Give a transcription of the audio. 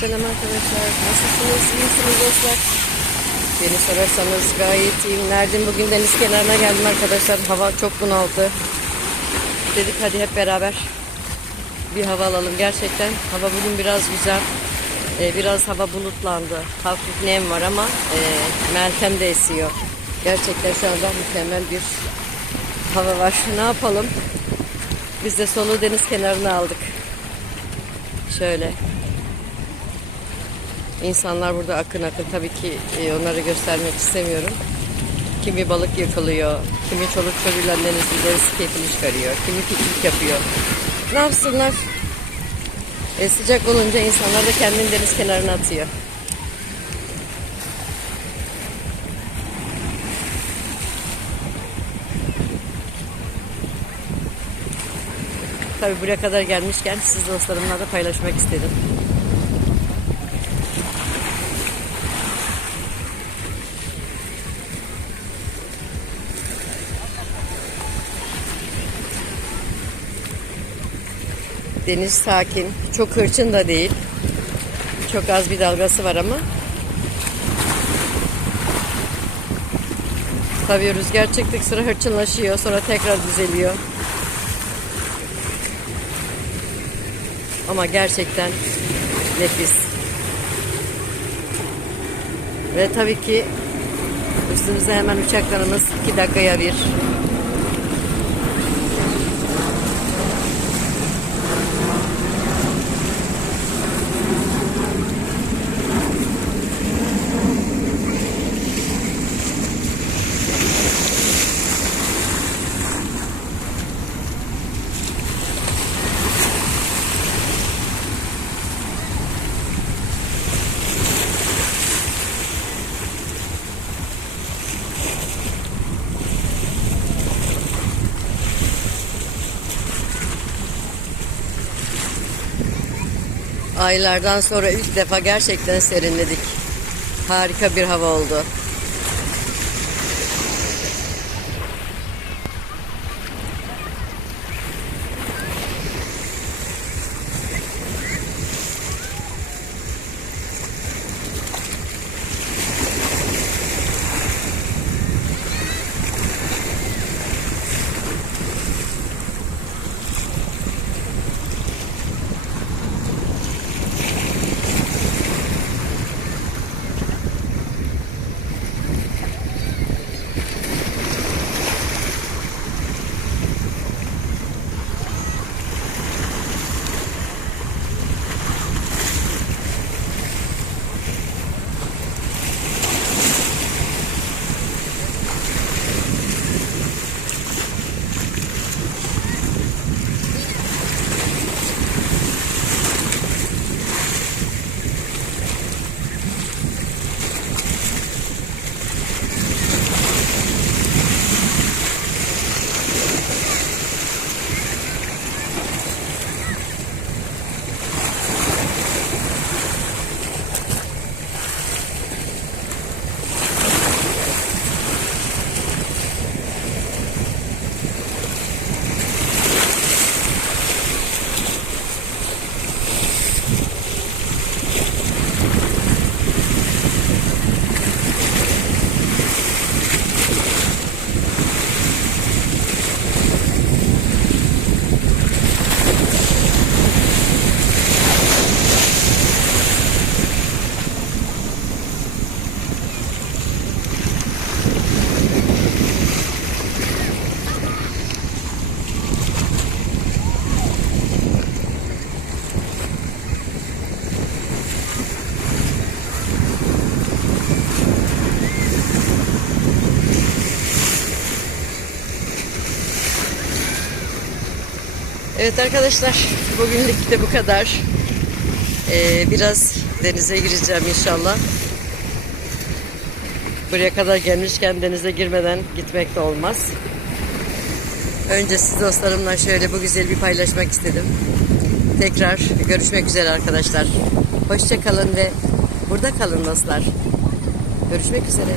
Selam arkadaşlar. Nasılsınız? İyi misiniz dostlar? Beni sorarsanız gayet iyiyim. Nereden bugün deniz kenarına geldim arkadaşlar. Hava çok bunaldı. Dedik hadi hep beraber bir hava alalım. Gerçekten hava bugün biraz güzel. Ee, biraz hava bulutlandı. Hafif nem var ama e, Meltem de esiyor. Gerçekten şu anda mükemmel bir hava var. Ne yapalım? Biz de solu deniz kenarına aldık. Şöyle. İnsanlar burada akın akın tabii ki e, onları göstermek istemiyorum. Kimi balık yakılıyor, kimi çoluk çocuğuyla denizde deniz keyfini çıkarıyor, kimi piknik yapıyor. Ne yapsınlar? E, sıcak olunca insanlar da kendini deniz kenarına atıyor. Tabii buraya kadar gelmişken siz dostlarımla da paylaşmak istedim. Deniz sakin, çok hırçın da değil. Çok az bir dalgası var ama. Tabii rüzgar çıktık sıra hırçınlaşıyor, sonra tekrar düzeliyor. Ama gerçekten nefis. Ve tabii ki üstümüze hemen uçaklarımız iki dakikaya bir. Aylardan sonra ilk defa gerçekten serinledik. Harika bir hava oldu. Evet arkadaşlar bugünlük de bu kadar. Ee, biraz denize gireceğim inşallah. Buraya kadar gelmişken denize girmeden gitmek de olmaz. Önce siz dostlarımla şöyle bu güzel bir paylaşmak istedim. Tekrar görüşmek üzere arkadaşlar. Hoşça kalın ve burada kalın dostlar. Görüşmek üzere.